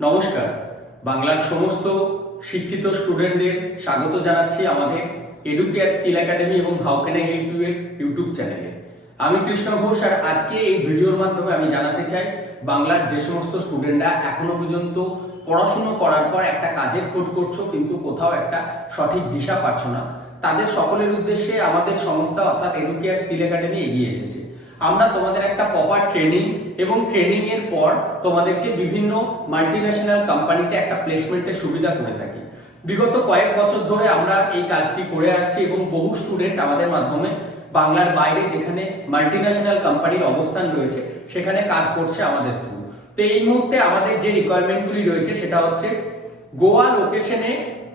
নমস্কার। বাংলার সমস্ত শিক্ষিত স্টুডেন্টদের স্বাগত জানাচ্ছি আমাদের এডুকেয়ার স্কিল একাডেমি এবং how can I help you এর ইউটিউব চ্যানেলে। আমি কৃষ্ণ ঘোষ, আর আজকে এই ভিডিওর মাধ্যমে আমি জানাতে চাই বাংলার যে সমস্ত স্টুডেন্টরা এখনো পর্যন্ত পড়াশুনো করার পর একটা কাজের খোঁজ করছো কিন্তু কোথাও একটা সঠিক দিশা পাচ্ছ না, তাদের সকলের উদ্দেশ্যে আমাদের সংস্থা অর্থাৎ এডুকেয়ার স্কিল একাডেমি এগিয়ে এসেছে। আমরা তোমাদের একটা প্রপার ট্রেনিং এবং ট্রেনিং এর পর তোমাদেরকে বিভিন্ন মাল্টিন্যাশনাল কোম্পানিতে একটা প্লেসমেন্টের সুবিধা করে থাকি। বিগত কয়েক বছর ধরে আমরা এই কাজটি করে আসছি এবং বহু স্টুডেন্ট আমাদের মাধ্যমে বাংলার বাইরে যেখানে মাল্টিন্যাশনাল কোম্পানির অবস্থান রয়েছে সেখানে কাজ করছে আমাদের থ্রু। তো এই মুহূর্তে আমাদের যে রিকোয়ারমেন্টগুলি রয়েছে সেটা হচ্ছে গোয়া লোকেশনে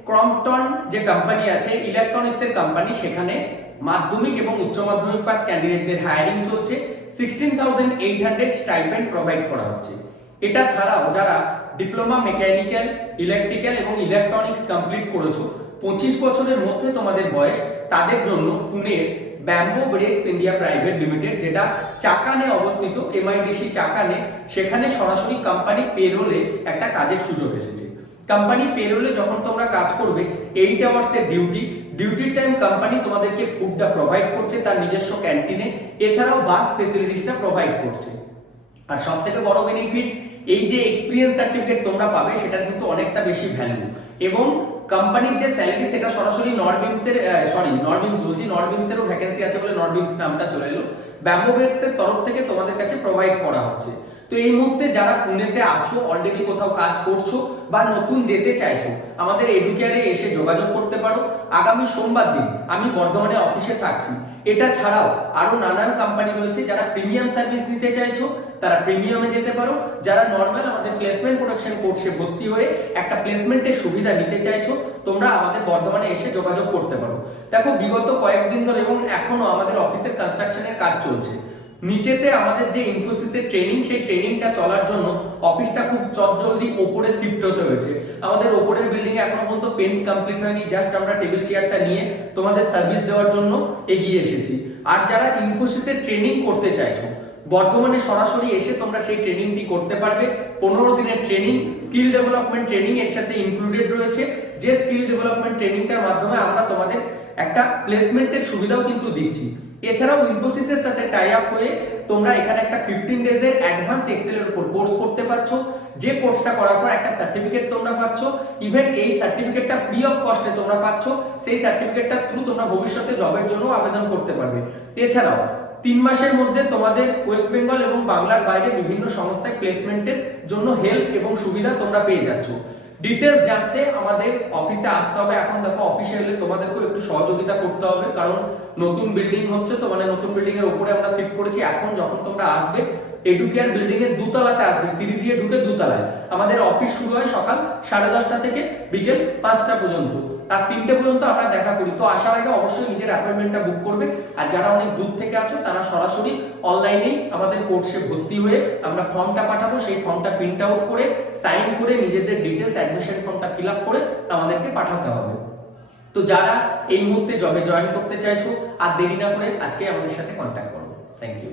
ক্রম্পটন যে কোম্পানি আছে ইলেকট্রনিক্স এর কোম্পানি, সেখানে মাধ্যমিক এবং উচ্চ মাধ্যমিক পাস ক্যান্ডিডেটদের হায়ারিং চলছে। 16,800 স্টাইপেন্ড প্রোভাইড করা হচ্ছে। এটা ছাড়াও যারা ডিপ্লোমা মেকানিক্যাল, ইলেকট্রিক্যাল এবং ইলেকট্রনিক্স কমপ্লিট করেছো, 25 বছরের মধ্যে তোমাদের বয়স, তাদের জন্য পুনের Brembo brakes India private limited, যেটা চাকানে অবস্থিত, এমআইডিসি চাকানে, সেখানে সরাসরি কোম্পানি পেরোলে একটা কাজের সুযোগ এসেছে। কোম্পানি পেরোলে যখন তোমরা কাজ করবে 8 আওয়ার্সের ডিউটির টাইম কোম্পানি তোমাদেরকে ফুডটা প্রোভাইড করছে তার নিজস্ব ক্যান্টিনে, এছাড়াও বাস ফেসিলিটিসটা প্রোভাইড করছে। আর সবথেকে বড় বেনিফিট, এই যে এক্সপিরিয়েন্স সার্টিফিকেট তোমরা পাবে সেটার কিন্তু অনেকটা বেশি ভ্যালু, এবং কোম্পানির যে স্যালারি সেটা সরাসরি নরবিমসেরও ভ্যাকেন্সি আছে বলে নরবিমস নামটা চলে এলো, ব্যাম্বো ব্রেকসের তরফ থেকে তোমাদের কাছে প্রোভাইড করা হচ্ছে। তো এই মুহূর্তে যারা পুনেতে আছো, অলরেডি কোথাও কাজ করছো বা নতুন যেতে চাইছো, আমাদের এডুকেয়ারে এসে যোগাযোগ করতে পারো। আগামী সোমবার দিন আমি বর্ধমানে অফিসে থাকছি। এটা ছাড়াও আরো নানান কোম্পানি রয়েছে, যারা প্রিমিয়াম সার্ভিস নিতে চাইছো তারা প্রিমিয়ামে যেতে পারো। যারা নর্মাল আমাদের প্লেসমেন্ট প্রোডাকশন কোর্সে ভর্তি হয়ে একটা প্লেসমেন্টের সুবিধা নিতে চাইছো, তোমরা আমাদের বর্ধমানে এসে যোগাযোগ করতে পারো। দেখো, বিগত কয়েকদিন ধরে এবং এখনো আমাদের অফিসের কনস্ট্রাকশনের কাজ চলছে। নিচেতে আমাদের যে ইনফোসিসের ট্রেনিং, সেই ট্রেনিংটা চলার জন্য অফিসটা খুব চটজলদি ওপরে শিফট হতে হয়েছে। আমাদের ওপরের বিল্ডিং এ এখনো পর্যন্ত পেন্ট কমপ্লিট হয়নি, জাস্ট আমরা টেবিল চেয়ারটা নিয়ে তোমাদের সার্ভিস দেওয়ার জন্য এগিয়ে এসেছি। আর যারা ইনফোসিসের ট্রেনিং করতে চাইছো, বর্তমানে সরাসরি এসে তোমরা সেই ট্রেনিংটি করতে পারবে। 15 দিনের ট্রেনিং, স্কিল ডেভেলপমেন্ট ট্রেনিং এর সাথে ইনক্লুডেড রয়েছে, যে স্কিল ডেভেলপমেন্ট ট্রেনিংটার মাধ্যমে আমরা তোমাদের একটা প্লেসমেন্টের সুবিধাও কিন্তু দিচ্ছি। এছাড়াও ইনফোসিসের সাথে টাই আপ হয়ে তোমরা এখানে একটা 15 ডেজের অ্যাডভান্স এক্সেলের উপর কোর্স করতে পারছো, যে কোর্সটা করার পর একটা সার্টিফিকেট তোমরা পাচ্ছো। ইভেন এই সার্টিফিকেটটা ফ্রি অফ কস্টে তোমরা পাচ্ছো। সেই সার্টিফিকেটটার থ্রু তোমরা ভবিষ্যতে জবের জন্য আবেদন করতে পারবে। এছাড়াও 3 মাসের মধ্যে তোমাদের ওয়েস্ট বেঙ্গল এবং বাংলার বাইরে বিভিন্ন সংস্থায় প্লেসমেন্টের জন্য হেল্প এবং সুবিধা তোমরা পেয়ে যাচ্ছ। ডিটেলস জানতে আমাদের অফিসে আসতে হবে। এখন দেখো, অফিসে এলে তোমাদেরকেও একটু সহযোগিতা করতে হবে, কারণ নতুন বিল্ডিং হচ্ছে, তো মানে নতুন বিল্ডিং এর উপরে আমরা শিফট করেছি। এখন যখন তোমরা আসবে, এডুকেয়ার বিল্ডিং এর দোতলাতে আসবে, সিঁড়ি দিয়ে ঢুকে দোতলায়। আমাদের অফিস শুরু হয় সকাল 10:30 থেকে বিকেল 5টা পর্যন্ত, আর 3টে পর্যন্ত আমরা দেখা করি। তো আসার আগে অবশ্যই নিজের অ্যাপয়েন্টমেন্টটা বুক করবে। আর যারা অনেক দূর থেকে আছো তারা সরাসরি অনলাইনেই আমাদের কোর্সে ভর্তি হয়ে আমরা ফর্মটা পাঠাবো, সেই ফর্মটা প্রিন্ট আউট করে সাইন করে নিজেদের ডিটেলস অ্যাডমিশন ফর্মটা ফিল আপ করে আমাদেরকে পাঠাতে হবে। তো যারা এই মুহূর্তে জবে জয়েন করতে চাইছো, আর দেরি না করে আজকে আমাদের সাথে কন্ট্যাক্ট করো। Thank you.